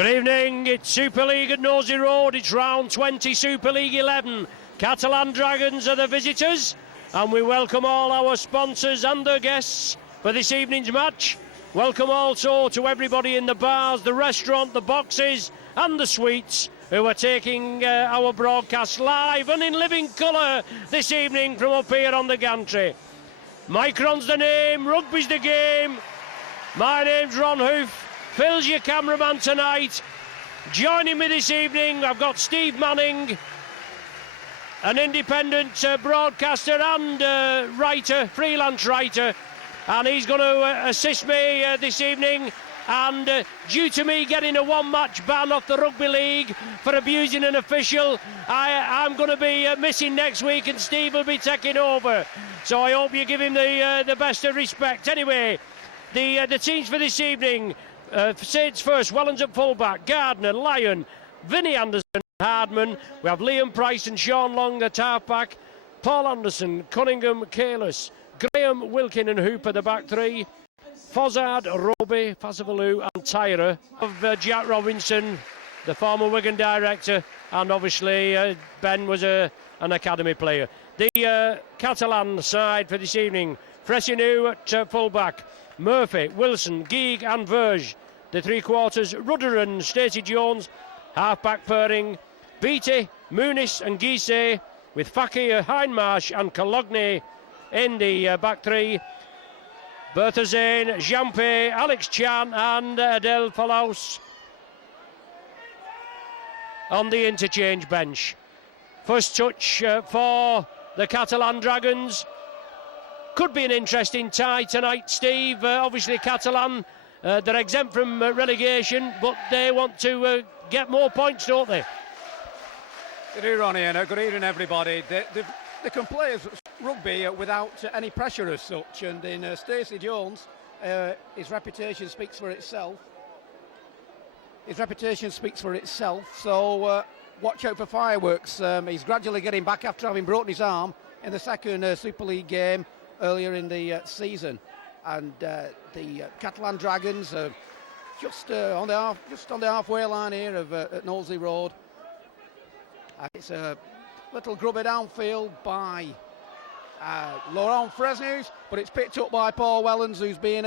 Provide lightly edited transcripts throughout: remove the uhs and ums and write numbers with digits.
Good evening, it's Super League at Nosey Road, it's round 20, Super League 11. Catalan Dragons are the visitors, and we welcome all our sponsors and their guests for this evening's match. Welcome also to everybody in the bars, the restaurant, the boxes and the suites who are taking our broadcast live and in living colour this evening from up here on the gantry. Micron's the name, rugby's the game. My name's Ron Hoof. Phil's your cameraman tonight. Joining me this evening, I've got Steve Manning, an independent broadcaster and writer, freelance writer, and he's going to assist me this evening. And due to me getting a one-match ban off the Rugby League for abusing an official, I'm going to be missing next week, and Steve will be taking over. So I hope you give him the best of respect. Anyway, the teams for this evening. Saints first, Wellens at fullback, Gardner, Lyon, Vinnie Anderson, Hardman. We have Liam Price and Sean Long at halfback, Paul Anderson, Cunningham, Kalis, Graham, Wilkin and Hooper the back three, Fozzard, Roby, Fasavalu and Tyra of Jack Robinson, the former Wigan director, and obviously Ben was an academy player. The Catalan side for this evening, Fressinou at fullback, Murphy, Wilson, Geeg and Verge. The three quarters, Rudder and Stacey Jones. Half-back pairing, Beattie, Muniz and Guise, with Fakir, Hindmarsh and Cologne in the back three. Bertha Zane, Jampe, Alex Chan and Adele Falaus on the interchange bench. First touch for the Catalan Dragons. Could be an interesting tie tonight, Steve. Obviously, Catalan, they're exempt from relegation, but they want to get more points, don't they? Good evening, Ronnie, and good evening, everybody. They can play rugby without any pressure as such, and in Stacey Jones, his reputation speaks for itself. So watch out for fireworks. He's gradually getting back after having broken his arm in the second Super League game earlier in the season, and the Catalan Dragons are just on the halfway line here of at Nosey Road. It's a little grubby downfield by Laurent Fresnews, but it's picked up by Paul Wellens, who's being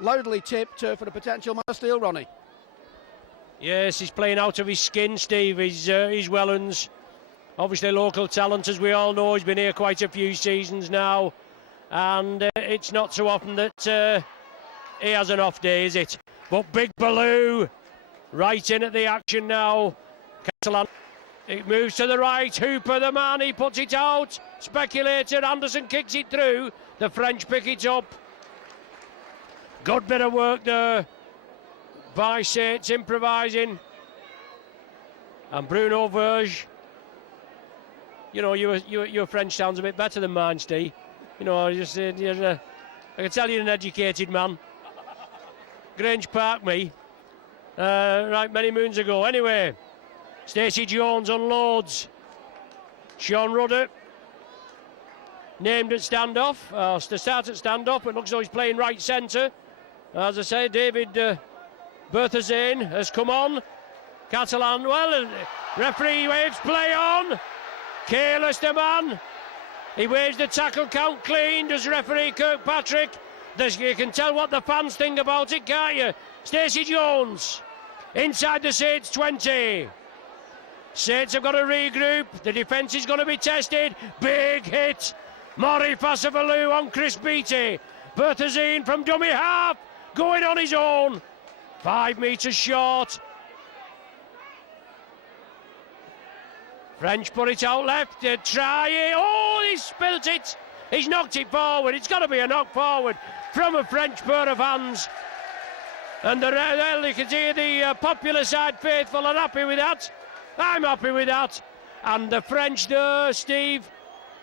loudly tipped for the potential man of steel, Ronnie. Yes, he's playing out of his skin, Steve. He's Wellens, obviously local talent, as we all know. He's been here quite a few seasons now. And it's not so often that he has an off day, is it? But Big Baloo right in at the action now. Catalan, it moves to the right. Hooper, the man, he puts it out. Speculator, Anderson kicks it through. The French pick it up. Good bit of work there by Saints, improvising. And Bruno Verge. You know, your French sounds a bit better than mine, Steve. You know, I can tell you're an educated man. Grange Park, me. Right, many moons ago. Anyway, Stacey Jones unloads. Sean Rudder, named at standoff. To start at standoff, it looks as though he's playing right centre. As I say, David Bertha Zane has come on. Catalan, well, referee waves play on. Careless the man. He waves the tackle count clean, does referee Kirkpatrick. You can tell what the fans think about it, can't you? Stacey Jones, inside the Saints 20. Saints have got to regroup. The defence is going to be tested. Big hit. Maury Fasavalu on Chris Beattie. Berthazine from dummy half, going on his own. 5 metres short. French put it out left, try it, oh, he spilt it, he's knocked it forward, it's got to be a knock forward from a French pair of hands. And you can see the popular side faithful are happy with that. I'm happy with that. And the French there, Steve,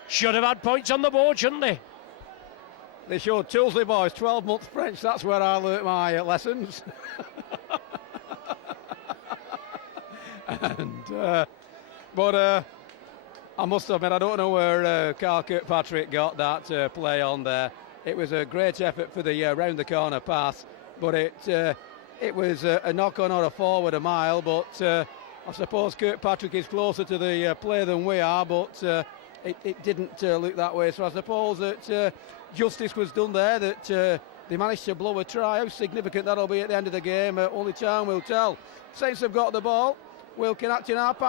should have had points on the board, shouldn't they? They showed Tulsley boys, 12-month French, that's where I learnt my lessons. But I must admit, I don't know where Carl Kirkpatrick got that play on there. It was a great effort for the round the corner pass, but it it was a knock-on or a forward a mile, but I suppose Kirkpatrick is closer to the play than we are, but it didn't look that way. So I suppose that justice was done there, that they managed to blow a try. How significant that'll be at the end of the game, only time will tell. Saints have got the ball. Wilkin acting up,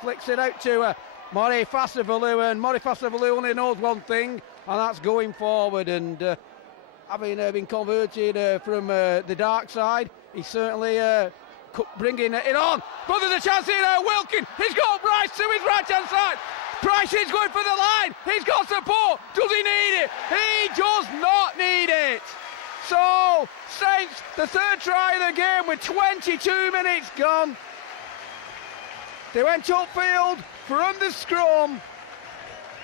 flicks it out to Mori Fasavalu, and Mori Fasavalu only knows one thing, and that's going forward. And having been converted from the dark side, he's certainly bringing it on. But there's a chance here, Wilkin. He's got Bryce to his right-hand side. Bryce is going for the line. He's got support. Does he need it? He does not need it. So, Saints, the third try of the game with 22 minutes gone. They went upfield from the scrum,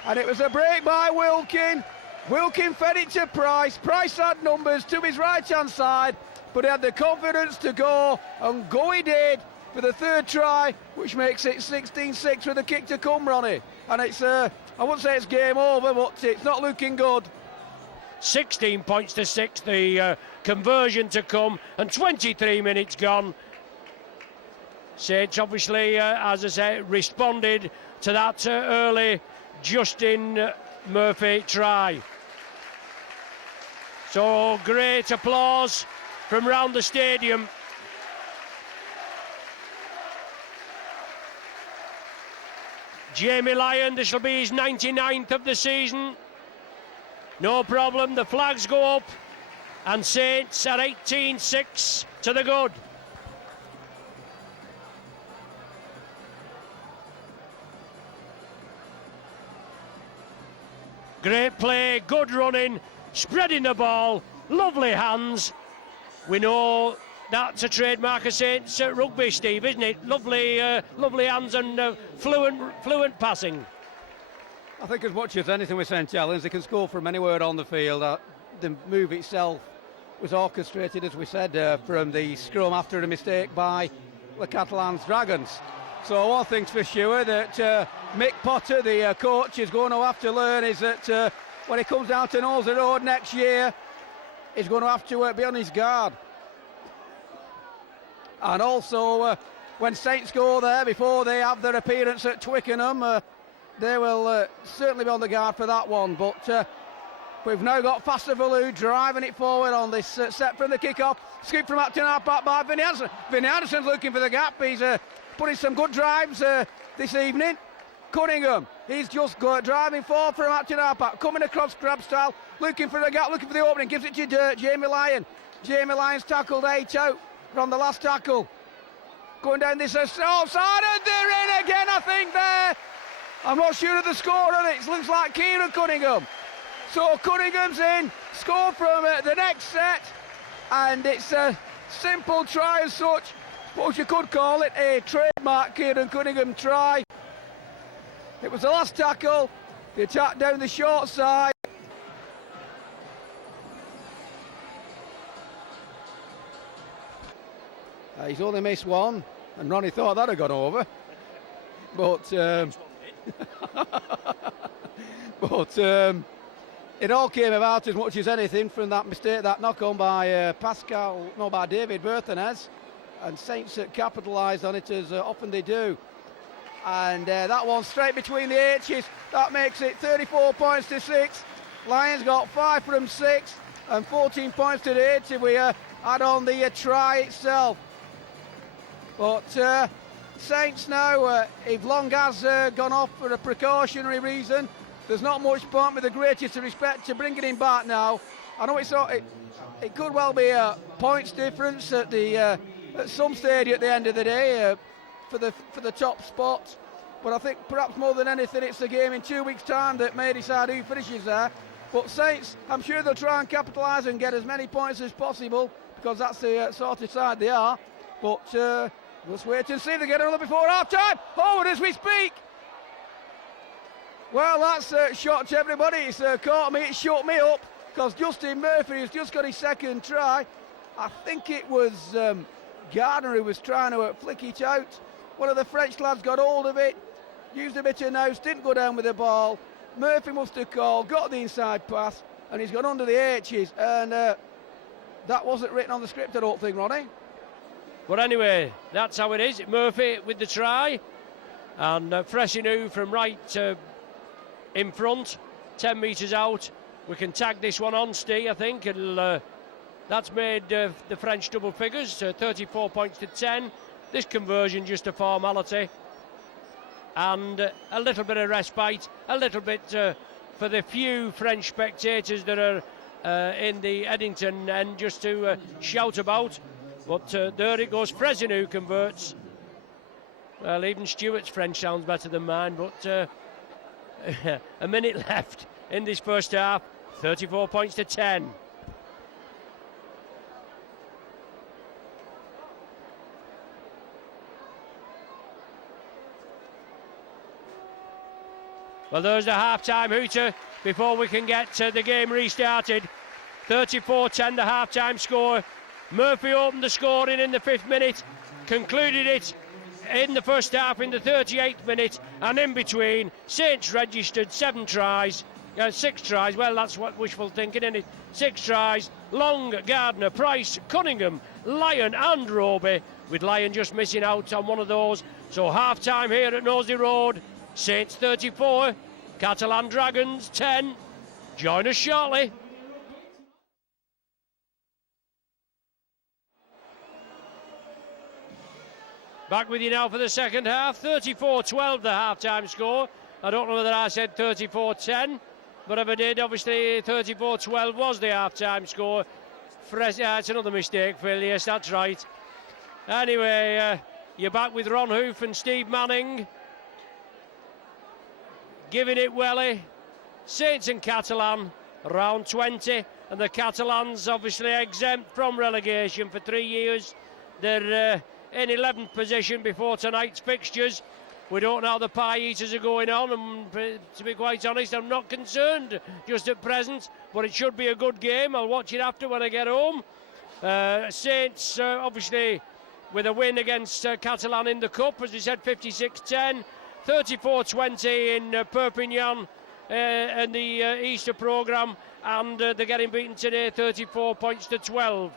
and it was a break by Wilkin. Wilkin fed it to Price. Price had numbers to his right-hand side, but he had the confidence to go, and go he did for the third try, which makes it 16-6 with a kick to come, Ronnie. And it's, I wouldn't say it's game over, but it's not looking good. 16 points to 6, the conversion to come, and 23 minutes gone. Saints obviously, as I say, responded to that early Justin Murphy try. So great applause from round the stadium. Jamie Lyon, this will be his 99th of the season. No problem, the flags go up, and Saints are 18-6 to the good. Great play, good running, spreading the ball, lovely hands. We know that's a trademark of Saints rugby, Steve, isn't it? Lovely hands and fluent passing. I think as much as anything with St Helens, they can score from anywhere on the field. The move itself was orchestrated, as we said, from the scrum after a mistake by the Catalan's Dragons. So one thing's for sure, that Mick Potter, the coach, is going to have to learn is that when he comes down to Knowles Road next year, he's going to have to be on his guard. And also, when Saints go there, before they have their appearance at Twickenham, they will certainly be on the guard for that one. But we've now got Fasavalu driving it forward on this set from the kick-off. Scoop from Acton out back by Vinny Anderson. Vinny Anderson's looking for the gap. He's putting some good drives this evening. Cunningham, he's just driving forward from Acton out back, coming across grab style, looking for the gap, looking for the opening, gives it to Jamie Lyon. Jamie Lyon's tackled 8 out from the last tackle. Going down this side, and they're in again, I think, there. I'm not sure of the score on it. It looks like Kieran Cunningham. So Cunningham's in, score from the next set, and it's a simple try as such. Suppose you could call it a trademark Kieran Cunningham try. It was the last tackle, the attack down the short side. He's only missed one, and Ronnie thought that had gone over. But it all came about as much as anything from that mistake, that knock-on by by David Berthenez, and Saints capitalised on it as often they do. And that one straight between the H's, that makes it 34 points to 6. Lions got 5 from 6 and 14 points to the 8 if we add on the try itself. But Saints now, if Long has gone off for a precautionary reason, there's not much point, with the greatest respect, to bringing him back now. I know it could well be a points difference at some stage at the end of the day for the top spot, but I think perhaps more than anything it's the game in 2 weeks' time that may decide who finishes there. But Saints, I'm sure they'll try and capitalise and get as many points as possible, because that's the sort of side they are. But we'll wait and see if they get another before half time. Forward as we speak. Well, that's shocked everybody. It's caught me, it shut me up, because Justin Murphy has just got his second try. I think it was Gardner who was trying to flick it out. One of the French lads got hold of it, used a bit of nous, didn't go down with the ball. Murphy must have called, got the inside pass, and he's gone under the H's. And that wasn't written on the script, I don't think, Ronnie. But anyway, that's how it is. Murphy with the try, and Fressinou from right in front, 10 metres out. We can tag this one on, Steve, I think. That's made the French double figures, 34 points to 10. This conversion just a formality. And a little bit of respite, a little bit for the few French spectators that are in the Eddington end just to shout about. But there it goes. Fressinou converts. Well, even Stewart's French sounds better than mine, but a minute left in this first half. 34 points to 10. Well, there's the half-time hooter before we can get the game restarted. 34-10 the half-time score. Murphy opened the scoring in the 5th minute, concluded it in the first half in the 38th minute, and in between, Saints registered 6 tries. Well, that's what wishful thinking, isn't it? 6 tries. Long, Gardner, Price, Cunningham, Lyon and Roby, with Lyon just missing out on one of those. So half-time here at Knowsley Road. Saints 34, Catalan Dragons 10. Join us shortly. Back with you now for the second half. 34-12 the half-time score. I don't know whether I said 34-10, but if I did, obviously 34-12 was the half-time score. It's another mistake, Phil. Yes, that's right. Anyway, you're back with Ron Hoof and Steve Manning. Giving it welly. Saints and Catalan, round 20. And the Catalans obviously exempt from relegation for 3 years. They're in 11th position before tonight's fixtures. We don't know how the pie eaters are going on, and to be quite honest, I'm not concerned just at present, but it should be a good game. I'll watch it after when I get home. Saints obviously with a win against Catalan in the Cup, as we said, 56-10, 34-20 in Perpignan in the Easter programme, and they're getting beaten today 34 points to 12.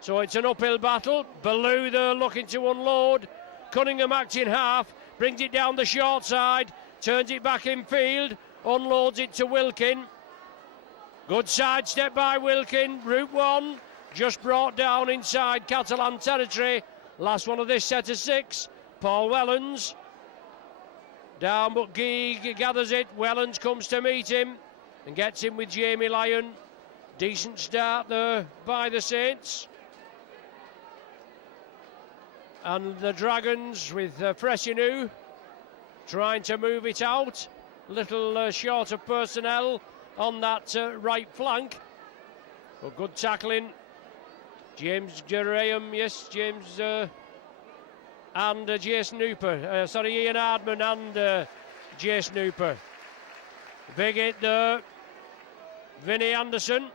So it's an uphill battle. Ballou there looking to unload. Cunningham acting half, brings it down the short side, turns it back in field, unloads it to Wilkin. Good sidestep by Wilkin. Route 1 just brought down inside Catalan territory. Last one of this set of 6. Paul Wellens down, but Guy gathers it. Wellens comes to meet him and gets him with Jamie Lyon. Decent start there by the Saints. And the Dragons with Fressinou trying to move it out. Little short of personnel on that right flank. But good tackling. James Graham, yes, James and Jason Hooper. Ian Hardman and Jason Hooper. Big hit there. Vinnie Anderson,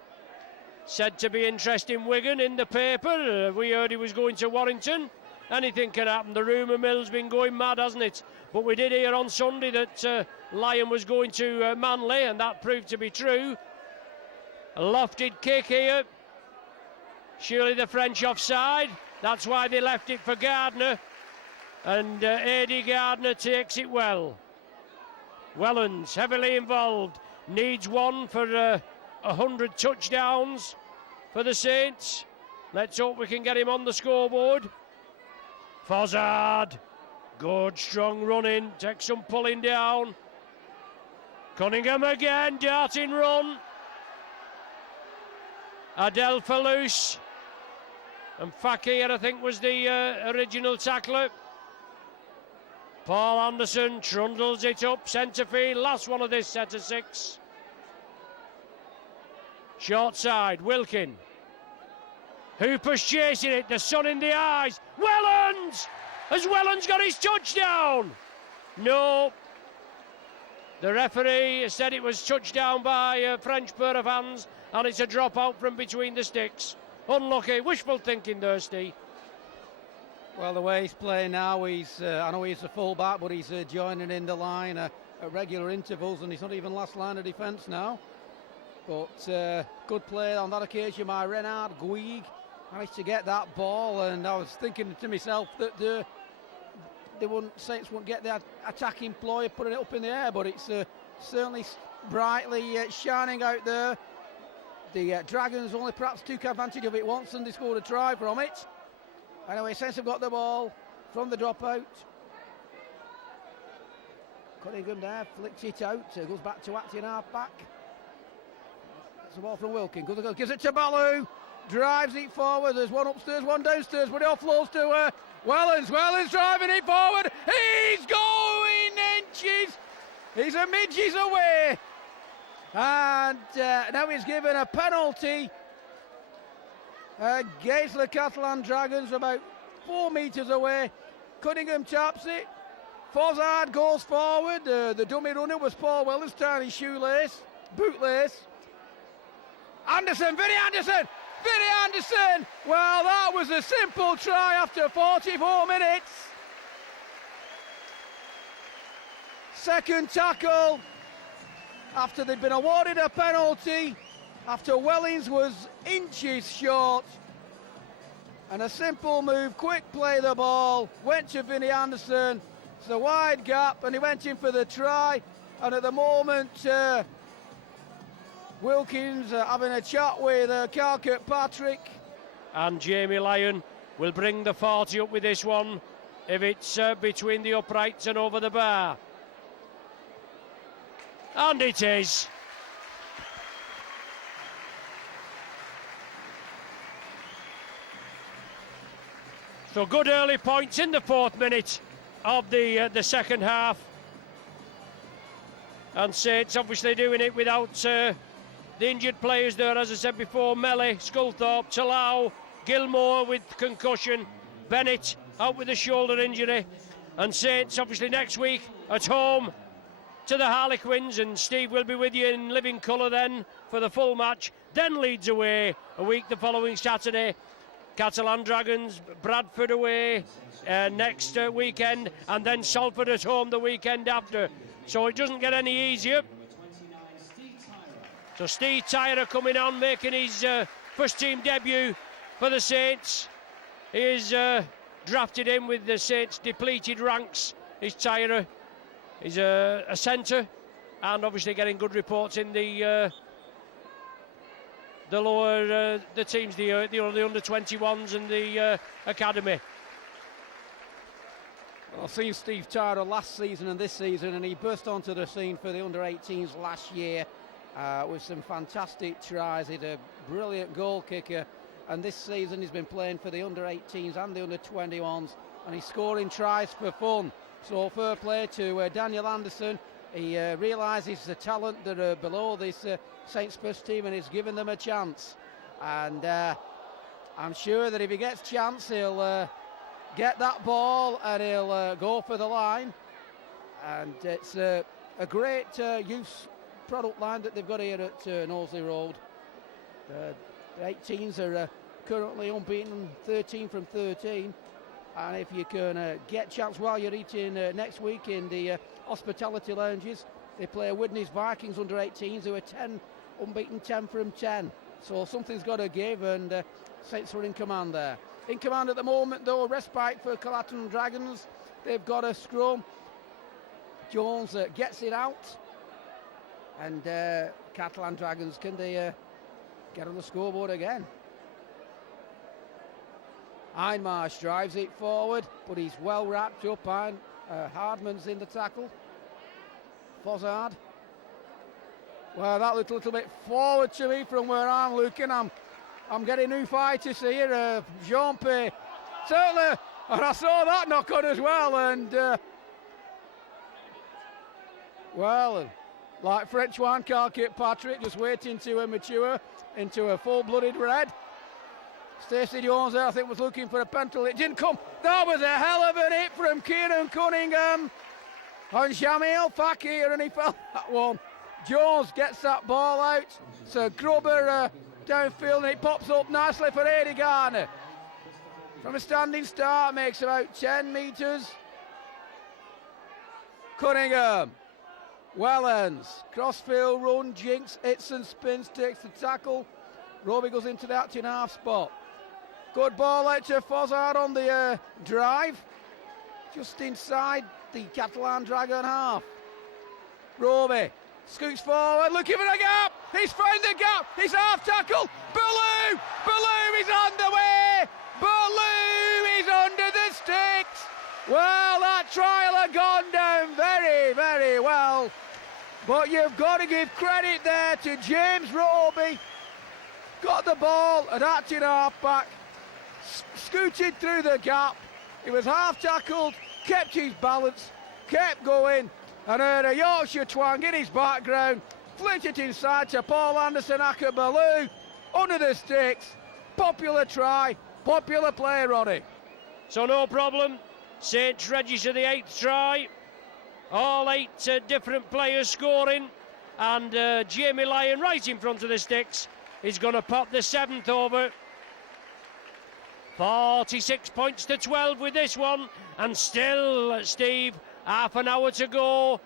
said to be interested in Wigan in the paper. We heard he was going to Warrington. Anything can happen. The rumour mill's been going mad, hasn't it? But we did hear on Sunday that Lyon was going to Manly, and that proved to be true. A lofted kick here. Surely the French offside. That's why they left it for Gardner. And A.D. Gardner takes it well. Wellens heavily involved. Needs one for 100 touchdowns for the Saints. Let's hope we can get him on the scoreboard. Fozzard, good strong running, takes some pulling down. Cunningham again, darting run. Adel Fallouse, and Fakir I think was the original tackler. Paul Anderson trundles it up centre field, last one of this set of 6. Short side, Wilkin. Hooper's chasing it, the sun in the eyes. Wellens! Has Wellens got his touchdown? No. The referee said it was touchdown by a French pair of hands, and it's a drop out from between the sticks. Unlucky, wishful thinking there, Steve. Well, the way he's playing now, I know he's a full-back, but he's joining in the line at regular intervals, and he's not even last line of defence now. But good play on that occasion by Renard Guig. managed to get that ball, and I was thinking to myself that Saints wouldn't get the attacking ploy of putting it up in the air, but it's certainly brightly shining out there. The Dragons only perhaps took advantage of it once, and they scored a try from it. Anyway, Saints have got the ball from the dropout. Cunningham there, flicks it out, goes back to acting half-back. It's the ball from Wilkin, gives it to Baloo, drives it forward, there's one upstairs, one downstairs, but it offloads to Wellens. Wellens driving it forward, he's going inches, he's a midges away, and now he's given a penalty against the Catalan Dragons, about 4 metres away. Cunningham taps it, Fozzard goes forward, the dummy runner was Paul Wellens, tiny shoelace, bootlace. Anderson, Vinnie Anderson! Well, that was a simple try after 44 minutes. Second tackle after they'd been awarded a penalty, after Wellens was inches short. And a simple move, quick play the ball, went to Vinnie Anderson. It's a wide gap, and he went in for the try. And at the moment, Wilkins having a chat with Carl Kirkpatrick. And Jamie Lyon will bring the 40 up with this one if it's between the uprights and over the bar. And it is. So good early points in the 4th minute of the second half. And Saints obviously doing it without the injured players there, as I said before. Melly, Sculthorpe, Talau, Gilmore with concussion, Bennett out with a shoulder injury. And Saints obviously next week at home to the Harlequins, and Steve will be with you in living colour then for the full match. Then Leeds away a week the following Saturday. Catalan Dragons, Bradford away next weekend, and then Salford at home the weekend after. So it doesn't get any easier. So Steve Tyrer coming on, making his first team debut for the Saints. He is drafted in with the Saints' depleted ranks. He's Tyrer. He's a centre, and obviously getting good reports in the lower the teams, the under 21s and the academy. Well, I've seen Steve Tyrer last season and this season, and he burst onto the scene for the under 18s last year with some fantastic tries. He's a brilliant goal kicker, and this season he's been playing for the under 18s and the under 21s, and he's scoring tries for fun. So fair play to Daniel Anderson. He realises the talent that are below this Saints first team, and he's given them a chance. And I'm sure that if he gets a chance, he'll get that ball and he'll go for the line. And it's a great youth product line that they've got here at Knowsley Road. The 18s are currently unbeaten, 13 from 13. And if you can get a chance while you're eating next week in the hospitality lounges, they play Widnes Vikings under 18s who are unbeaten 10 from 10. So something's got to give, and Saints are in command there. In command at the moment, though, respite for Catalan Dragons. They've got a scrum. Jones gets it out, and Catalan Dragons, can they get on the scoreboard again? Hindmarsh drives it forward, but he's well wrapped up, and Hardman's in the tackle. Fozzard. Well, that looked a little bit forward to me from where I'm looking. I'm getting new fighters here. Jean-Pierre Turler, and I saw that knock on as well. And well, like French one, Carl Kirkpatrick just waiting to mature into a full-blooded red. Stacey Jones there, I think, was looking for a penalty. It didn't come. That was a hell of a hit from Kieran Cunningham on Jamil Fakir, and he felt that one. Jones gets that ball out. So Grubber downfield, and it pops up nicely for Eddie Garner. From a standing start, makes about 10 metres. Cunningham. Wellens. Crossfield run, jinks, hits and spins, takes the tackle. Roby goes into the acting half spot. Good ball out to Fozzard on the drive, just inside the Catalan Dragon half. Roby scoots forward, looking for a gap. He's found the gap. He's half tackle. Ballou is on the way. Ballou is under the sticks. Well, that trial had gone down very, very well. But you've got to give credit there to James Roby. Got the ball at acting half-back, scooted through the gap. He was half-tackled, kept his balance, kept going, and heard a Yorkshire twang in his background, flicked it inside to Paul Anderson Ballou, under the sticks. Popular try, popular play, Ronnie. So no problem. Saints register the 8th try. All 8 different players scoring, and Jamie Lyon right in front of the sticks is going to pop the 7th over. 46 points to 12 with this one, and still, Steve, half an hour to go.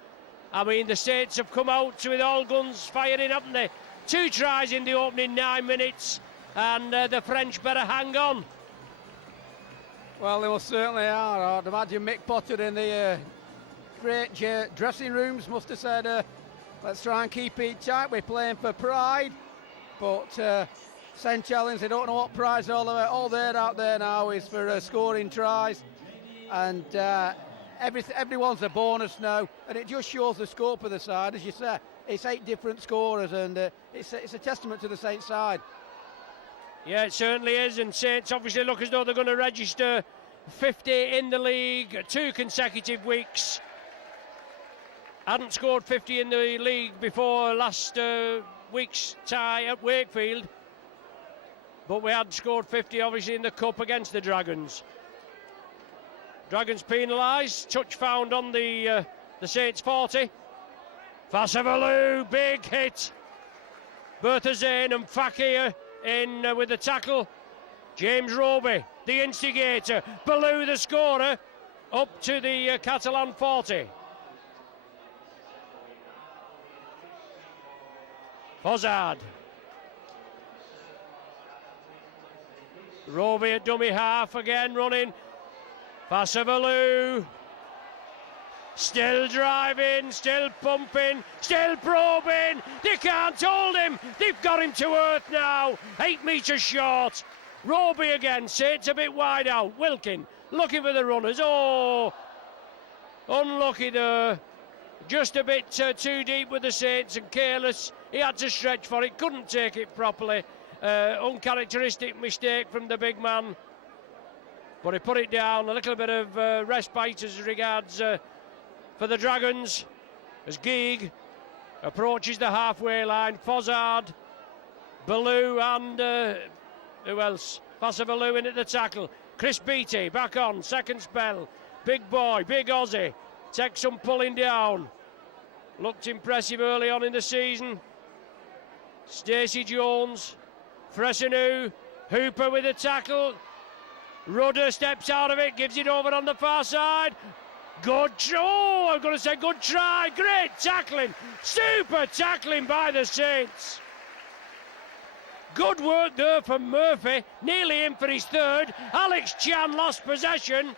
I mean, the Saints have come out with all guns firing, haven't they? 2 tries in the opening 9 minutes, and the French better hang on. Well, they most certainly are. I'd imagine Mick Potter in the great dressing rooms must have said, let's try and keep it tight. We're playing for pride. But St Helens, they don't know what prize all about. All they're out there now is for scoring tries. And everyone's a bonus now. And it just shows the scope of the side. As you say, it's 8 different scorers, and it's a testament to the Saints side. Yeah, it certainly is, and Saints obviously look as though they're going to register 50 in the league, 2 consecutive weeks. Hadn't scored 50 in the league before last week's tie at Wakefield, but we had scored 50 obviously in the Cup against the Dragons. Dragons penalised, touch found on the Saints 40. Fasavalu, big hit. Bertha Zane and Fakir in with the tackle. James Roby, the instigator. Ballou, the scorer, up to the Catalan 40. Fozzard. Roby at dummy half again, running. Fasavalu. Still driving, still pumping, still probing. They can't hold him. They've got him to earth now. 8 metres short. Roby again. Saints a bit wide out. Wilkin looking for the runners. Oh, unlucky there. Just a bit too deep with the Saints and careless. He had to stretch for it. Couldn't take it properly. Uncharacteristic mistake from the big man. But he put it down. A little bit of respite as regards for the Dragons as Geig approaches the halfway line. Fozzard, Ballou, and who else? Fasavalu in at the tackle. Chris Beattie back on, second spell. Big boy, big Aussie, takes some pulling down. Looked impressive early on in the season. Stacey Jones, Fresenu, Hooper with a tackle. Rudder steps out of it, gives it over on the far side. Good, I'm going to say good try. Great tackling, super tackling by the Saints. Good work there from Murphy, nearly in for his 3rd. Alex Chan lost possession.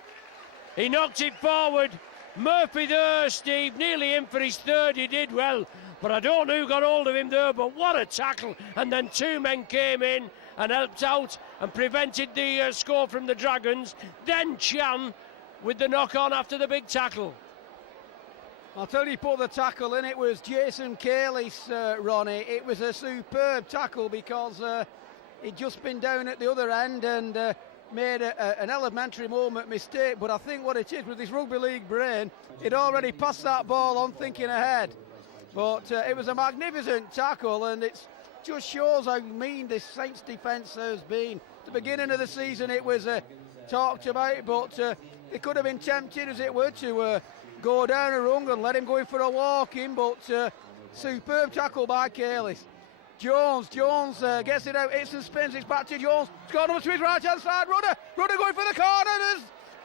He knocked it forward. Murphy there, Steve, nearly in for his 3rd. He did well, but I don't know who got hold of him there, but what a tackle. And then 2 men came in and helped out and prevented the score from the Dragons. Then Chan with the knock-on after the big tackle. I'll tell you, put the tackle in. It was Jason Cayley's, Ronnie. It was a superb tackle because he'd just been down at the other end and made an elementary moment mistake. But I think what it is, with his rugby league brain, he'd already passed that ball on thinking ahead. But it was a magnificent tackle, and it just shows how mean this Saints defence has been. At the beginning of the season, it was talked about, but it could have been tempted, as it were, to go down a rung and let him go in for a walk in, but superb tackle by Cayley. Jones gets it out, hits and spins, it's back to Jones, it's gone over to his right hand side, Rudder going for the corners,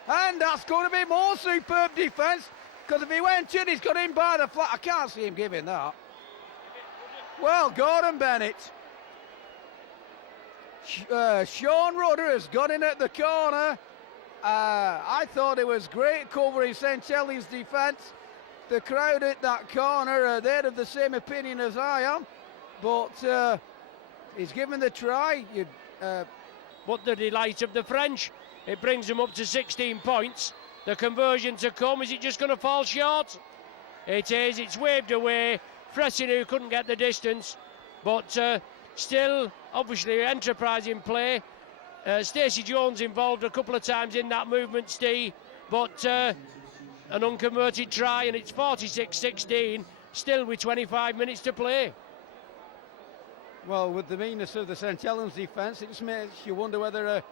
and that's going to be more superb defence, because if he went in, he's got in by the flat. I can't see him giving that. Well, Gordon Bennett Sean Rudder has got in at the corner. I thought it was great covering St Helens' defence. The crowd at that corner, they're of the same opinion as I am. But he's given the try. But the delight of the French, it brings them up to 16 points. The conversion to come, is it just going to fall short? It is, it's waved away. Fressineau couldn't get the distance, but still, obviously, enterprising play. Stacey Jones involved a couple of times in that movement, Steve, but an unconverted try, and it's 46-16, still with 25 minutes to play. Well, with the meanness of the St Helens defence, it just makes you wonder whether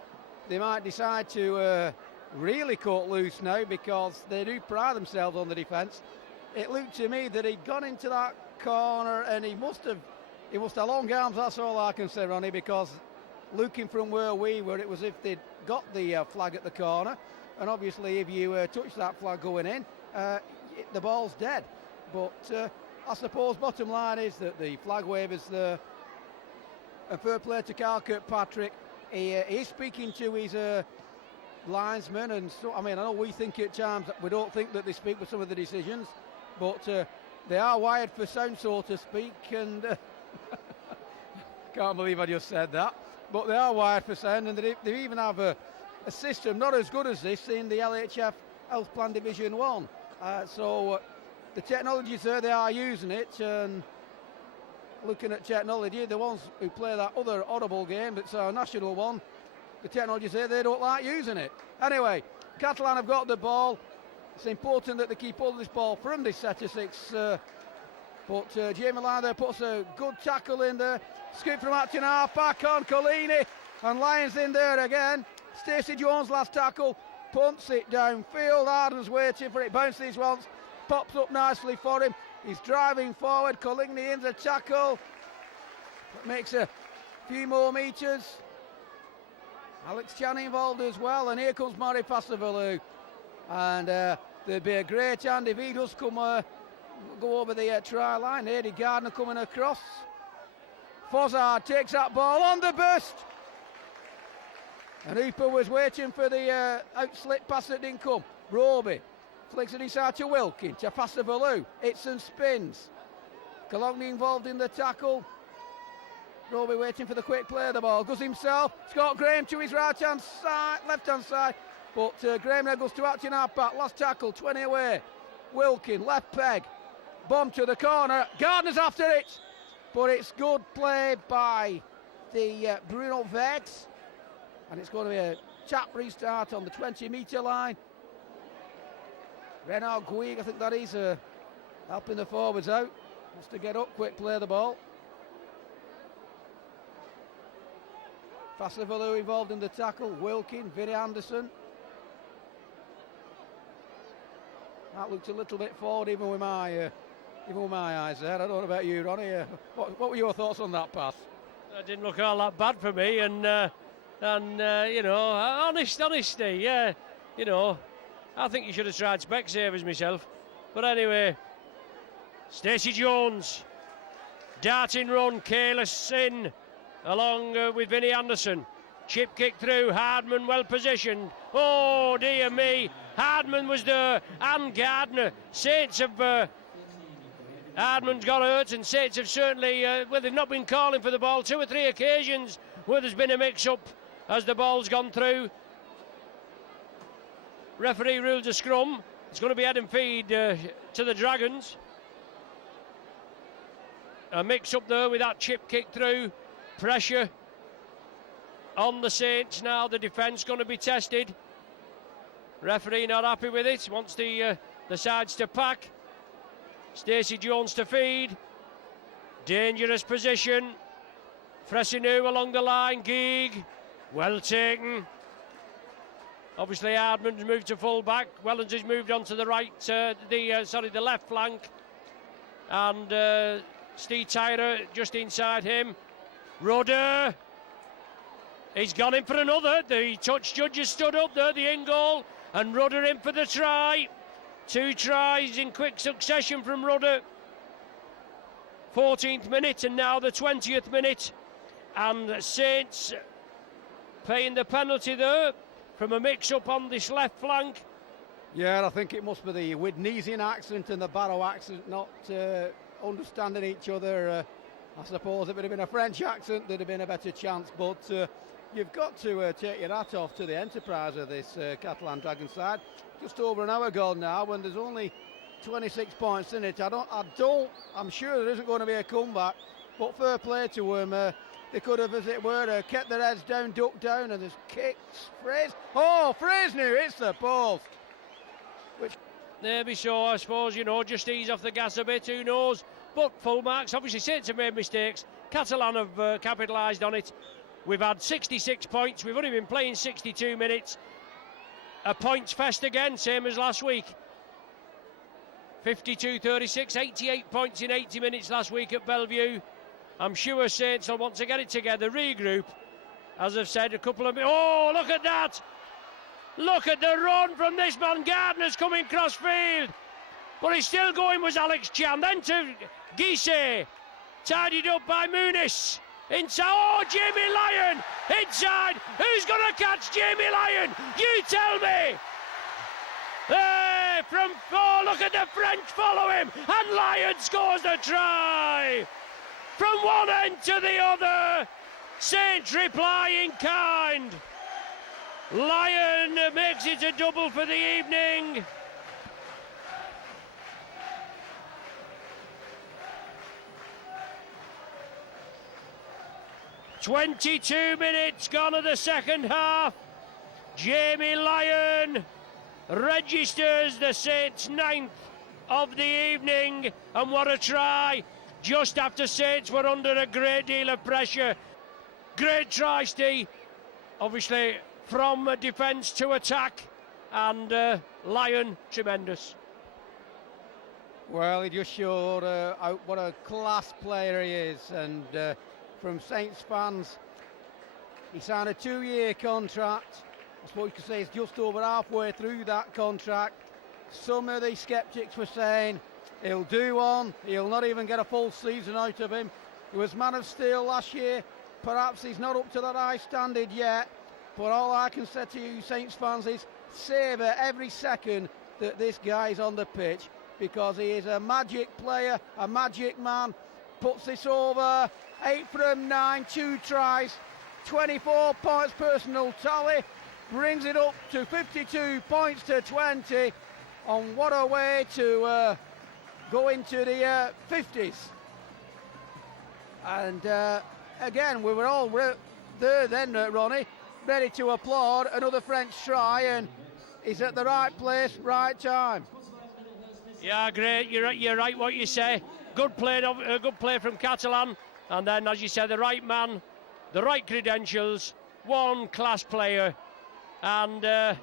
they might decide to really cut loose now, because they do pride themselves on the defence. It looked to me that he'd gone into that corner and he must have long arms, that's all I can say, Ronnie, because looking from where we were, it was as if they'd got the flag at the corner, and obviously if you touch that flag going in, the ball's dead. But I suppose bottom line is that the flag wave is there. A fair play to Carl Kirkpatrick. He's speaking to his linesmen, and so, I mean, I know we think at times that we don't think that they speak with some of the decisions, but they are wired for sound, so to speak, and can't believe I just said that, but they are wired for sound, and they even have a system not as good as this in the LHF Health Plan Division 1. So the technology's there, they are using it, and looking at technology, the ones who play that other audible game, that's our national one, the technology's there, they don't like using it. Anyway, Catalan have got the ball. It's important that they keep hold of this ball from this set of six. But Jamie Lyon puts a good tackle in there. Scoop from Acton half back on Collini. And Lyons in there again. Stacey Jones last tackle. Punts it downfield. Arden's waiting for it. Bounces once. Pops up nicely for him. He's driving forward. Collini in the tackle. Makes a few more metres. Alex Chan involved as well. And here comes Mari Passavalu. And there'd be a great hand if he does come go over the try line. Eddie Gardner coming across. Fozzard takes that ball on the burst. And Hooper was waiting for the out-slip pass that didn't come. Roby flicks it inside to Wilkin, to Passavalu. Hits and spins. Cologne involved in the tackle. Roby waiting for the quick play of the ball. Goes himself. Scott Graham to his right-hand side, left-hand side. But Graham now goes to Acton half back. Last tackle, 20 away. Wilkin, left peg. Bomb to the corner. Gardner's after it. But it's good play by the Bruno Vex. And it's going to be a tap restart on the 20-metre line. Renard Guig, I think that is, helping the forwards out. Wants to get up, quick play the ball. Passavalu involved in the tackle. Wilkin, Vinnie Anderson. That looked a little bit forward, even with my eyes there. I don't know about you, Ronnie. What were your thoughts on that pass? It didn't look all that bad for me, and you know, honesty, yeah, you know, I think you should have tried Specsavers myself. But anyway, Stacey Jones, darting run, careless in, along with Vinnie Anderson. Chip kick through, Hardman well positioned. Oh dear me, Hardman was there, and Gardner. Saints have, Hardman's got hurt, and Saints have certainly, well, they've not been calling for the ball. 2 or 3 occasions where there's been a mix-up as the ball's gone through. Referee rules a scrum. It's going to be head and feed to the Dragons. A mix-up there with that chip kick through. Pressure on the Saints now. The defence going to be tested. Referee not happy with it. Wants the sides to pack. Stacey Jones to feed. Dangerous position. Fressineau along the line. Geig. Well taken. Obviously Hardman's moved to full back. Wellens has moved on to the right, the left flank. And Steve Tyrer just inside him. Rudder. He's gone in for another. The touch judge has stood up there, the in goal. And Rudder in for the try. 2 tries in quick succession from Rudder. 14th minute and now the 20th minute. And Saints paying the penalty there from a mix-up on this left flank. Yeah, I think it must be the Widnesian accent and the Barrow accent not understanding each other. I suppose if it had been a French accent, there'd have been a better chance. But you've got to take your hat off to the enterprise of this Catalan Dragon side. Just over an hour gone now, when there's only 26 points in it. I'm sure there isn't going to be a comeback. But fair play to them. They could have, as it were, kept their heads down, ducked down, and there's kicks. Fresno hits the post. Maybe so, I suppose, just ease off the gas a bit, who knows. But full marks, obviously Saints have made mistakes. Catalan have capitalised on it. We've had 66 points, we've only been playing 62 minutes. A points fest again, same as last week. 52-36, 88 points in 80 minutes last week at Bellevue. I'm sure Saints will want to get it together, regroup. As I've said, a couple of... Oh, look at that! Look at the run from this man. Gardner's coming cross field, but he's still going, was Alex Chan. Then to Guisset, tidied up by Muniz. Inside, oh, Jamie Lyon inside. Who's going to catch Jamie Lyon? You tell me. Hey, from 4, look at the French follow him, and Lyon scores the try. From one end to the other, Saints reply in kind. Lyon makes it a double for the evening. "22 minutes gone of the second half. Jamie Lyon registers the Saints' 9th of the evening, and what a try, just after Saints were under a great deal of pressure. Great try, Steve. Obviously from defence to attack, and Lyon, tremendous. Well, he just showed what a class player he is, and from Saints fans, he signed a 2-year contract. I suppose you could say he's just over halfway through that contract. Some of the sceptics were saying he'll do one, he'll not even get a full season out of him. He was man of steel last year. Perhaps he's not up to that high standard yet, but all I can say to you Saints fans is savour every second that this guy is on the pitch, because he is a magic player, a magic man. Puts this over, 8 from 9, 2 tries, 24 points personal tally, brings it up to 52 points to 20, on what a way to go into the 50s. And again, we were all there then, Ronnie, ready to applaud another French try, and he's at the right place, right time. Yeah, great. You're right what you say. Good play from Catalan, and then, as you said, the right man, the right credentials, one class player, and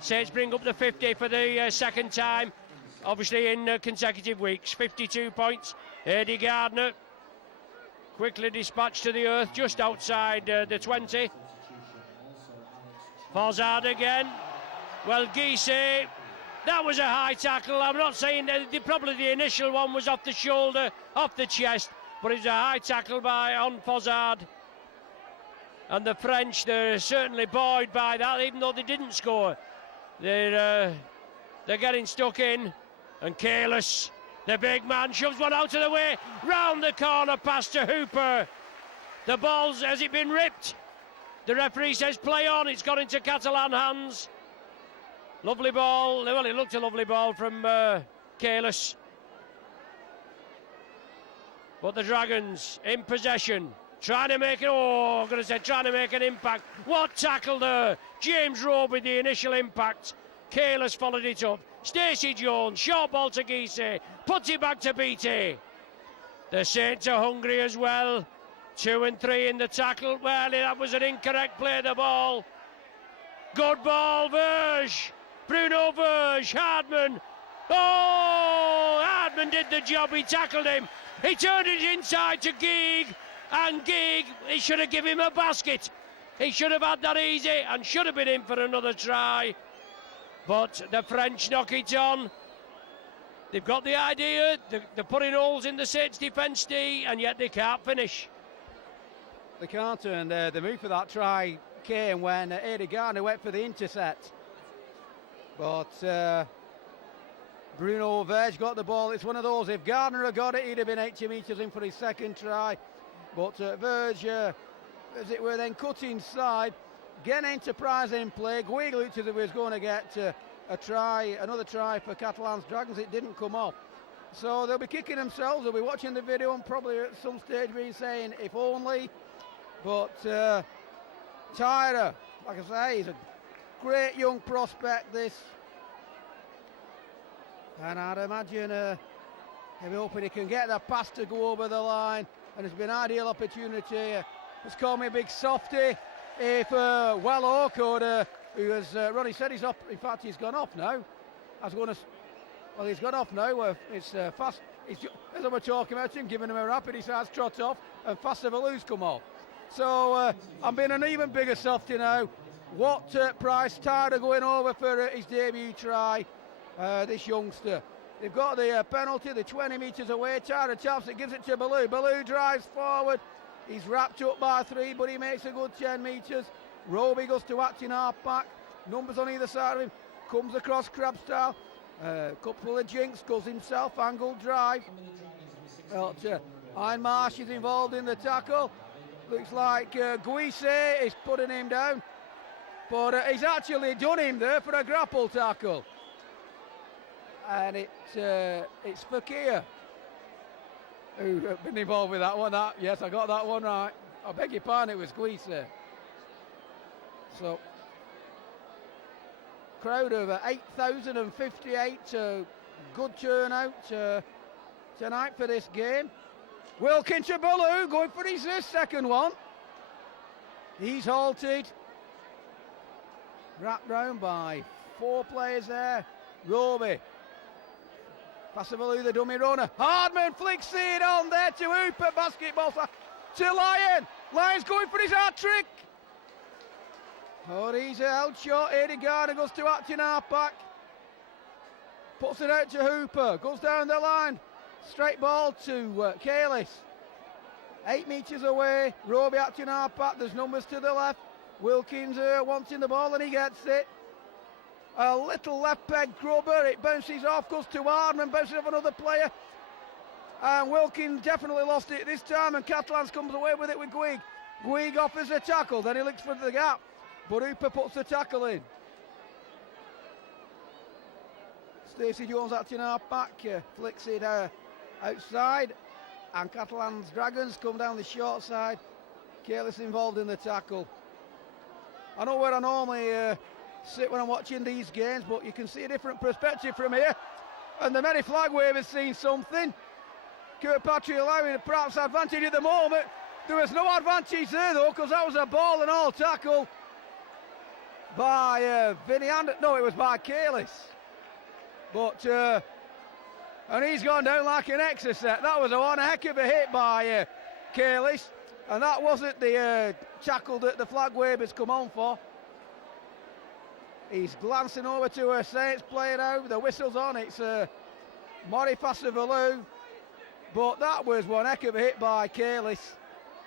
Saints bring up the 50 for the second time, obviously in consecutive weeks. 52 points. Eddie Gardner quickly dispatched to the earth just outside the 20. Fozzard again. Well, Guisset, that was a high tackle. I'm not saying that probably the initial one was off the shoulder, off the chest, but it's a high tackle on Fozzard. And the French, they're certainly buoyed by that, even though they didn't score. They're getting stuck in, and Careless, the big man, shoves one out of the way, round the corner, past to Hooper. The ball's, has it been ripped? The referee says play on, it's got into Catalan hands. Lovely ball, well, it looked a lovely ball from Careless. But the Dragons in possession, trying to make an impact. What tackle there! James Rowe with the initial impact. Careless followed it up. Stacey Jones, short ball to Guisset, puts it back to Beattie. The Saints are hungry as well. 2 and 3 in the tackle. Well, that was an incorrect play of the ball. Good ball, Verge. Bruno Verge, Hardman. Oh, Hardman did the job, he tackled him. He turned it inside to Geig, and Geig, he should have given him a basket. He should have had that easy and should have been in for another try. But the French knock it on. They've got the idea, they're putting holes in the Saints defence, and yet they can't finish. They can't, and the move for that try came when Ada Garner went for the intercept. But Bruno Verge got the ball. It's one of those, if Gardner had got it, he'd have been 80 metres in for his second try. But Verge, as it were, then cut inside. Again, Enterprise in play. Guig looked as if he was going to get another try for Catalan's Dragons. It didn't come off. So they'll be kicking themselves. They'll be watching the video and probably at some stage be saying, if only. But Tyra, like I say, he's a great young prospect, this. And I'd imagine he'll be hoping he can get that pass to go over the line. And it's been an ideal opportunity. Just call me a big softy. If Wello could, who has, Ronnie said he's off, in fact he's gone off now. He's gone off now. It's fast. As I was talking about him, giving him a rapid, he starts trot off, and Faster Valu's come off. So I'm being an even bigger softy now. What price? Tyler going over for his debut try. This youngster. They've got the penalty, the 20 metres away. Tyler taps it, gives it to Baloo. Baloo drives forward. He's wrapped up by 3, but he makes a good 10 metres. Roby goes to acting half-back. Numbers on either side of him. Comes across crab style. Couple of jinks, goes himself, angled drive. Ironmarsh is involved in the tackle. Looks like Guise is putting him down. But he's actually done him there for a grapple tackle. And it's Fakir who have been involved with that one. Yes, I got that one right. I beg your pardon, it was Guise. So, crowd of 8,058, good turnout tonight for this game. Wilkins to Baloo, going for his second one. He's halted. Wrapped round by 4 players there. Roby. Passavaloo, the dummy runner. Hardman flicks it on there to Hooper. Basketball to Lyon. Lyon's going for his hat-trick. Oh, he's out shot. Edegaard goes to acting half-back. Puts it out to Hooper. Goes down the line. Straight ball to Kalis. 8 metres away. Roby acting half-back. There's numbers to the left. Wilkins wanting the ball and he gets it. A little left peg grubber. It bounces off. Goes to Hardman. Bounces off another player. And Wilkins definitely lost it this time. And Catalans comes away with it with Guig. Guig offers a tackle. Then he looks for the gap. But Hooper puts the tackle in. Stacey Jones acting half-back. Flicks it outside. And Catalan's Dragons come down the short side. Kalis involved in the tackle. I know where I normally sit when I'm watching these games, but you can see a different perspective from here. And the many flag wavers seen something. Kirkpatrick allowing perhaps advantage at the moment. There was no advantage there though, because that was a ball and all tackle by Vinny Anderson. No, it was by Kalis. But and he's gone down like an exocet. That was one heck of a hit by Kalis, and that wasn't the tackle that the flag wavers come on for. He's glancing over to a Saints player now. The whistle's on. It's Mori Fassavalu. But that was one heck of a hit by Kalis.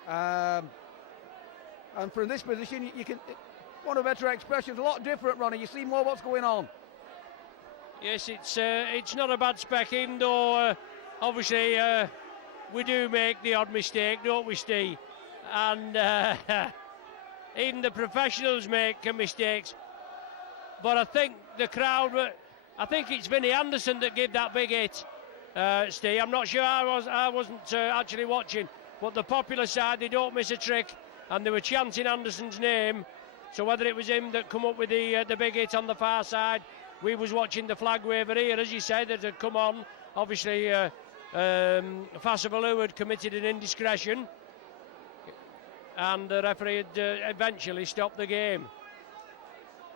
And from this position, you can, one of better expressions, a lot different, Ronnie. You see more what's going on. Yes, it's not a bad specking, though obviously we do make the odd mistake, don't we, Steve? And even the professionals make mistakes. But I think the crowd, I think it's Vinny Anderson that gave that big hit, Steve. I'm not sure, I wasn't actually watching, but the popular side, they don't miss a trick, and they were chanting Anderson's name. So whether it was him that come up with the big hit on the far side, we was watching the flag waver here, as you said, that had come on. Obviously, Fassavalu had committed an indiscretion, and the referee had eventually stopped the game.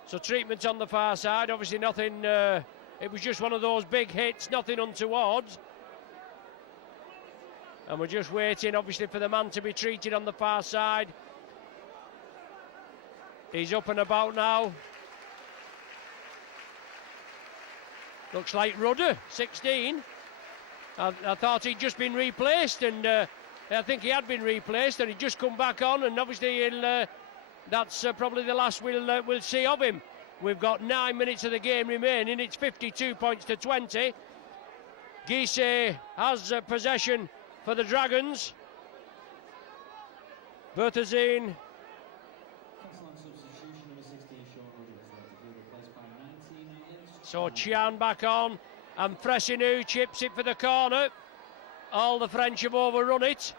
So treatment on the far side, obviously nothing, it was just one of those big hits, nothing untoward. And we're just waiting, obviously, for the man to be treated on the far side. He's up and about now. Looks like Rudder, 16. I thought he'd just been replaced, and I think he had been replaced, and he'd just come back on, and obviously that's probably the last we'll see of him. We've got 9 minutes of the game remaining. It's 52 points to 20. Guise has possession for the Dragons. Berthazine. So Chian back on, and Fressinou chips it for the corner. All the French have overrun it.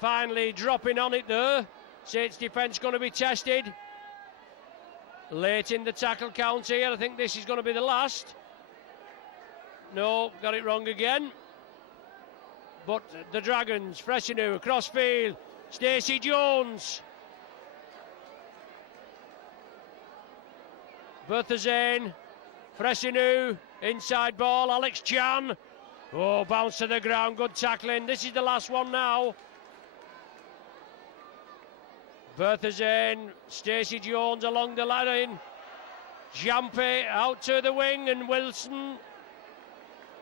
Finally dropping on it there. Saints defence going to be tested. Late in the tackle count here. I think this is going to be the last. No, got it wrong again. But the Dragons, Fressinou across field. Stacey Jones. Berthazine. Fressinou. Inside ball. Alex Chan. Oh, bounce to the ground. Good tackling. This is the last one now. Berthazine. Stacey Jones along the line. Jampe out to the wing, and Wilson.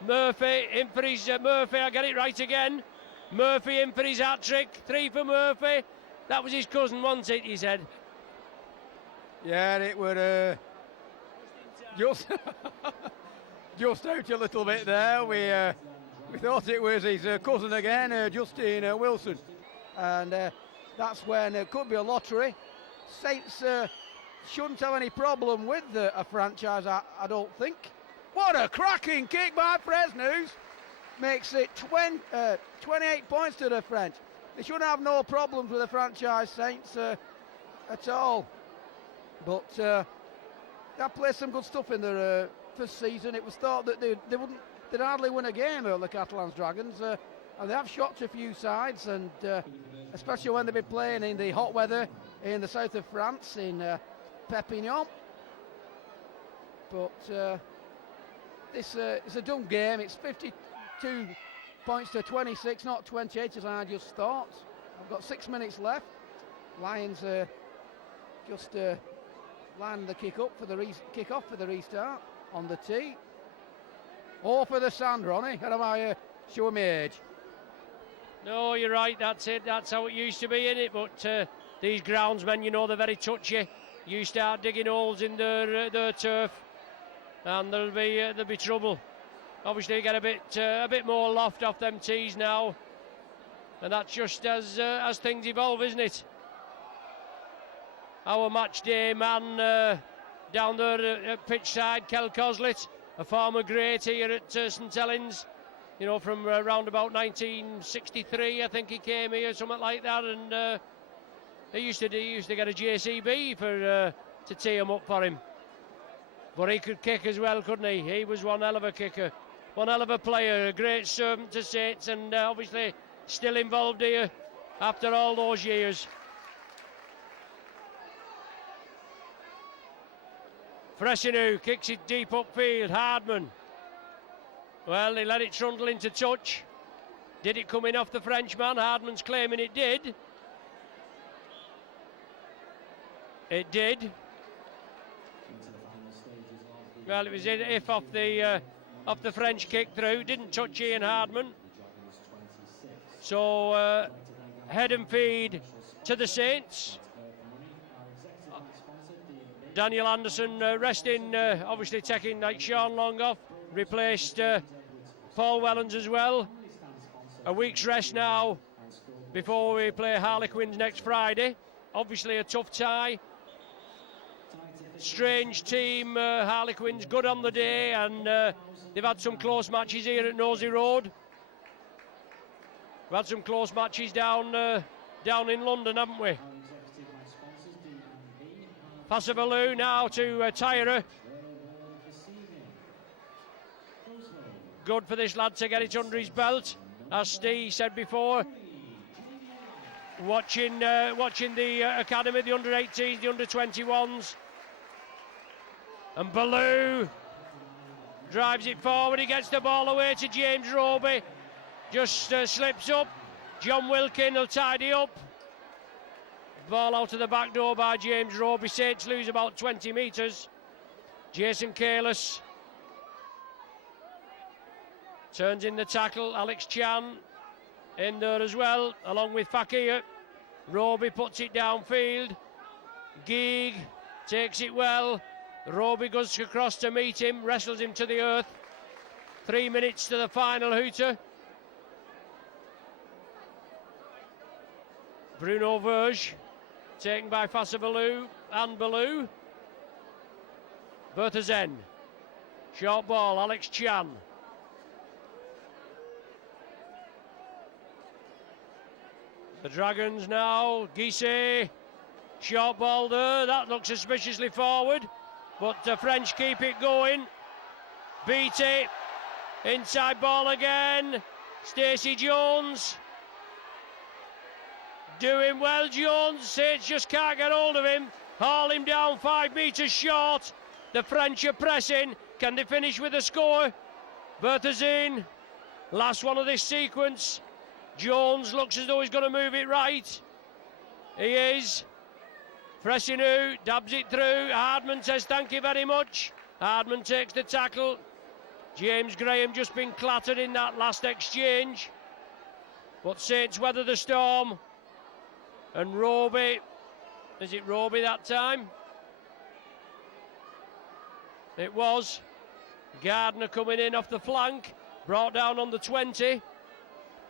Murphy in for his Murphy. I get it right again. Murphy in for his hat trick. 3 for Murphy. That was his cousin, wasn't it? He said. Yeah, it would just just out a little bit there. We thought it was his cousin again, Justin Wilson, and that's when it could be a lottery. Saints shouldn't have any problem with a franchise, I don't think. What a cracking kick by Fresnews. Makes it 28 points to the French. They shouldn't have no problems with the franchise, Saints, at all. But they played some good stuff in their first season. It was thought that they'd hardly win a game, the Catalans Dragons. And they have shocked a few sides, and especially when they've been playing in the hot weather in the south of France, in Perpignan. But this is a dumb game. It's 52 points to 26, not 28 as I just thought. I've got 6 minutes left. Lions just line the kick off for the restart on the tee. Or for the sand, Ronnie. How am I showing my age? No, you're right. That's it. That's how it used to be, innit? But these groundsmen, you know, they're very touchy. You start digging holes in their turf, and there'll be trouble. Obviously, you get a bit more loft off them tees now, and that's just as things evolve, isn't it? Our match day man down there at pitch side, Kel Coslet, a former great here at St Helens. You know, from around about 1963, I think he came here, something like that, and he used to get a JCB to tee him up for him. But he could kick as well, couldn't he? He was one hell of a kicker, one hell of a player, a great servant to Saints, and obviously still involved here after all those years. Fressinou kicks it deep upfield. Hardman. Well, he let it trundle into touch. Did it come in off the Frenchman? Hardman's claiming it did. It did. Well, it was if off the French kick through. Didn't touch Ian Hardman. So head and feed to the Saints. Daniel Anderson resting, obviously taking like Sean Long off, replaced Paul Wellens as well. A week's rest now before we play Harlequins next Friday. Obviously a tough tie. Strange team, Harlequins, good on the day, and they've had some close matches here at Nosey Road. We've had some close matches down in London, haven't we? Passavalou now to Tyra. Good for this lad to get it under his belt, as Steve said before. Watching the academy, the under-18s, the under-21s. And Ballou drives it forward. He gets the ball away to James Roby. Just slips up. John Wilkin will tidy up. Ball out of the back door by James Roby. Saints lose about 20 metres. Jason Kalis turns in the tackle. Alex Chan in there as well, along with Fakir. Roby puts it downfield. Geig takes it well. Roby goes across to meet him, wrestles him to the earth. 3 minutes to the final hooter. Bruno Verge taken by Fassabaloo and Baloo. Bertha Zen. Short ball, Alex Chan. The Dragons now, Guisset. Short ball there, that looks suspiciously forward. But the French keep it going. Beat it. Inside ball again. Stacey Jones. Doing well, Jones. Saints just can't get hold of him. Haul him down 5 metres short. The French are pressing. Can they finish with a score? Berthazine, last one of this sequence. Jones looks as though he's going to move it right. He is. Fressinou dabs it through. Hardman says thank you very much. Hardman takes the tackle. James Graham just been clattered in that last exchange. But Saints weather the storm. And Roby, is it Roby that time? It was. Gardner coming in off the flank, brought down on the 20.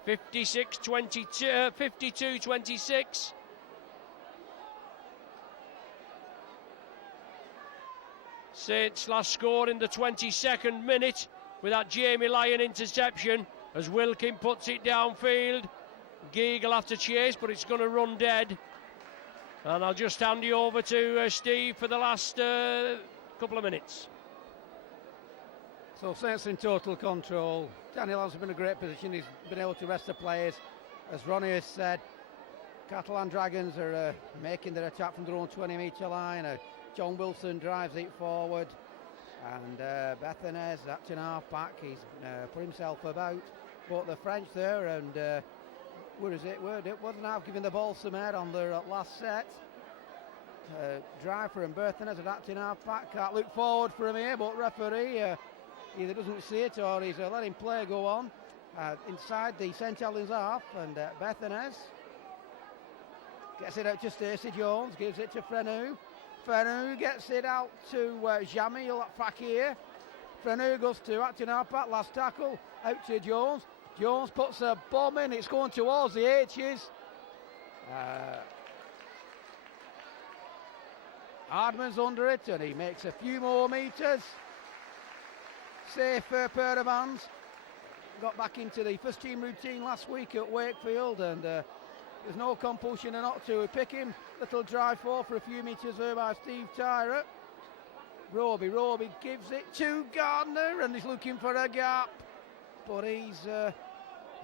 52-26. Saints last score in the 22nd minute with that Jamie Lyon interception as Wilkin puts it downfield. Geig will have to chase, but it's going to run dead. And I'll just hand you over to Steve for the last couple of minutes. So Saints in total control. Daniel has been in a great position. He's been able to rest the players. As Ronnie has said, Catalan Dragons are making their attack from their own 20-metre line. John Wilson drives it forward. And Bethanez, acting half-back, he's put himself about. But the French there, and where is it? It wasn't half giving the ball some air on their last set. Driver and Berthanez are acting half-back. Can't look forward from here, but referee either doesn't see it or he's letting play go on inside the St Helens half. And Bethanez gets it out to Stacey Jones, gives it to Frenou. Frenou gets it out to Jamil Fakir. Frenou goes to acting half-back, last tackle, out to Jones. Jones puts a bomb in, it's going towards the H's. Hardman's under it and he makes a few more metres. Safe pair of hands. Got back into the first team routine last week at Wakefield and there's no compulsion not to pick him. Little drive for a few metres there by Steve Tyrett. Roby gives it to Gardner and he's looking for a gap. But he's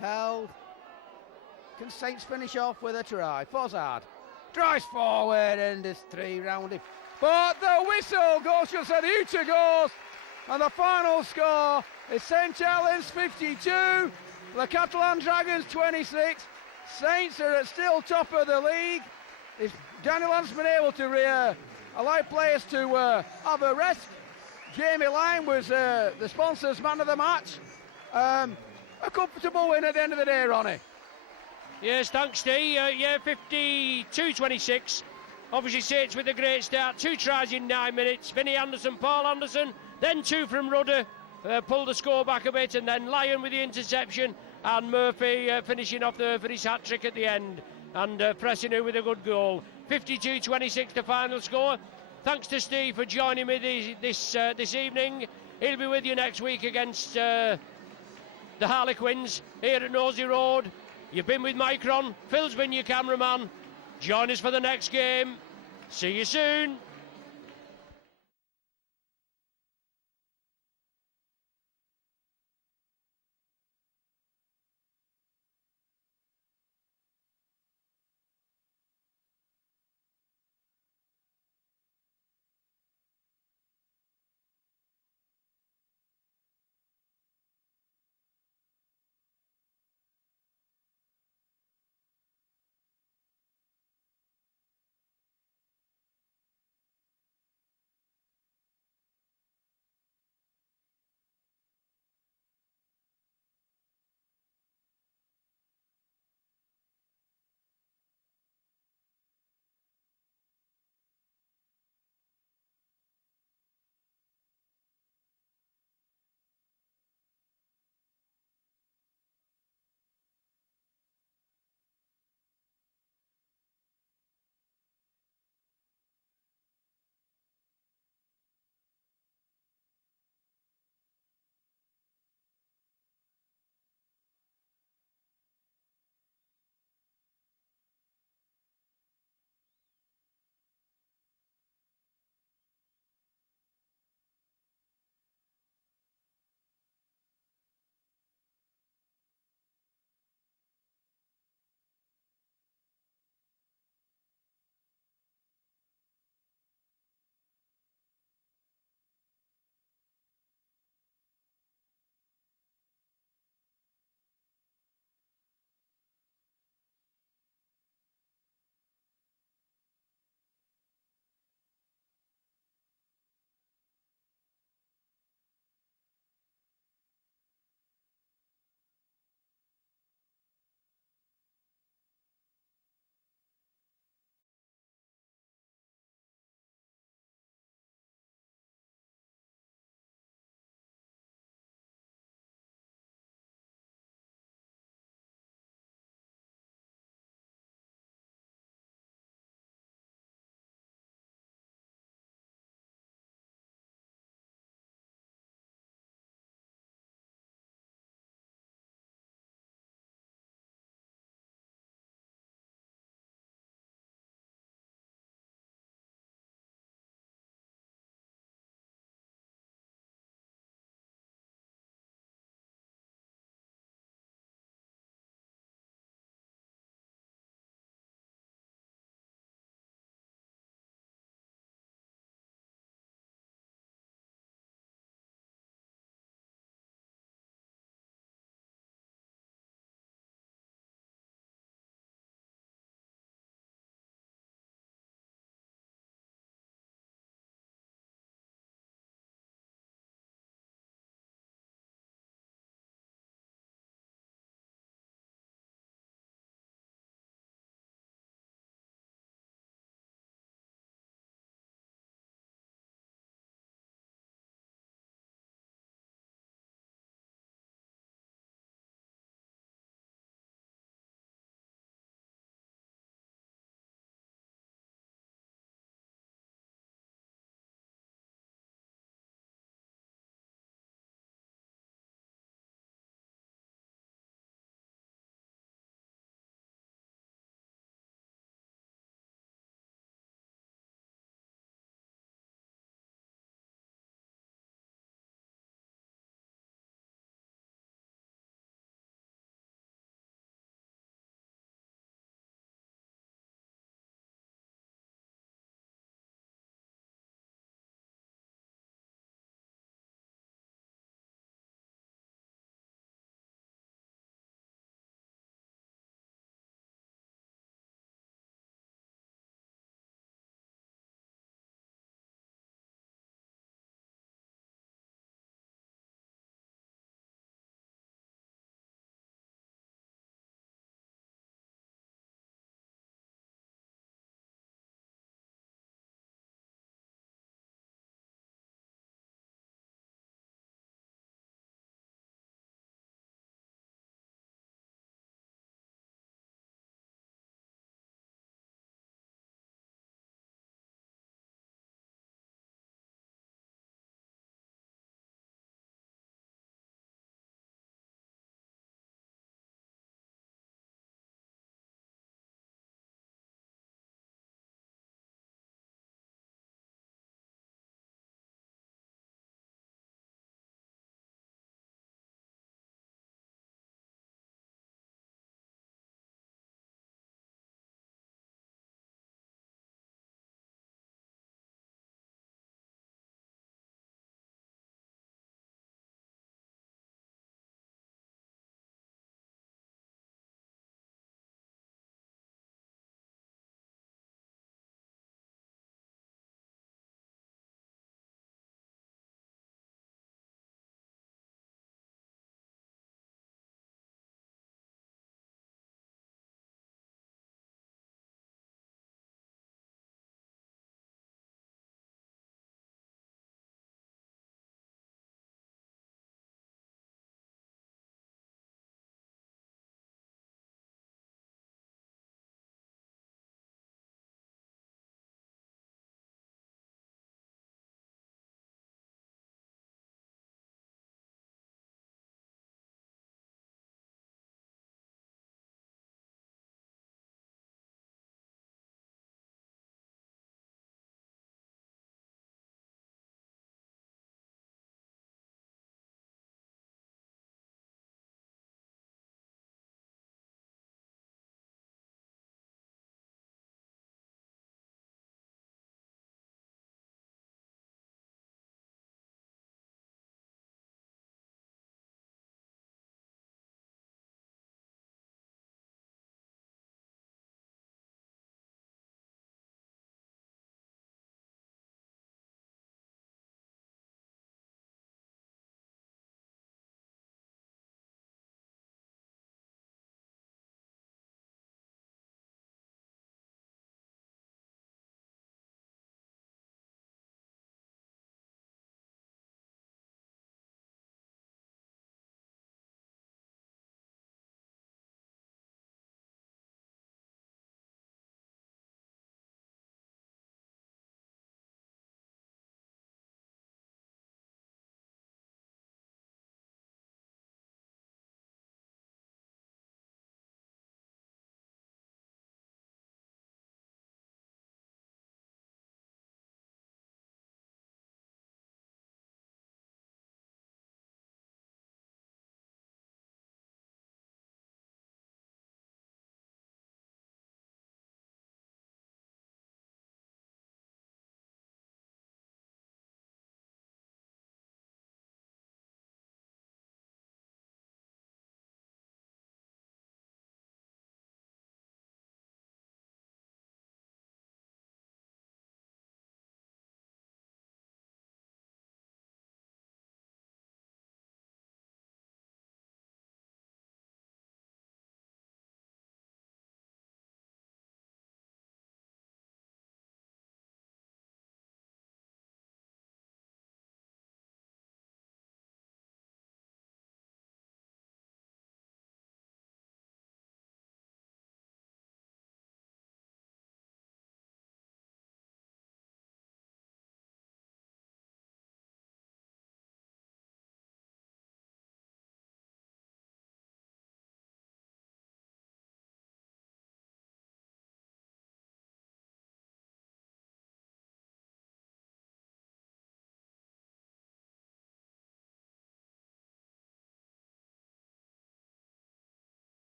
held. Can Saints finish off with a try? Fozzard drives forward and there's 3 round him. But the whistle goes, just said Utah goes. And the final score is St Helens 52, the Catalan Dragons 26. Saints are still top of the league. Daniel has been able to allow players to have a rest. Jamie Lyon was the sponsors man of the match. A comfortable win at the end of the day, Ronnie. Yes, thanks, Steve. 52-26. Obviously, Saints with a great start. 2 tries in 9 minutes. Vinnie Anderson, Paul Anderson, then 2 from Rudder. Pulled the score back a bit, and then Lyon with the interception, and Murphy finishing off there for his hat-trick at the end. And Fressinou with a good goal. 52-26 the final score. Thanks to Steve for joining me this evening. He'll be with you next week against the Harlequins here at Nosey Road. You've been with Micron. Phil's been your cameraman. Join us for the next game. See you soon.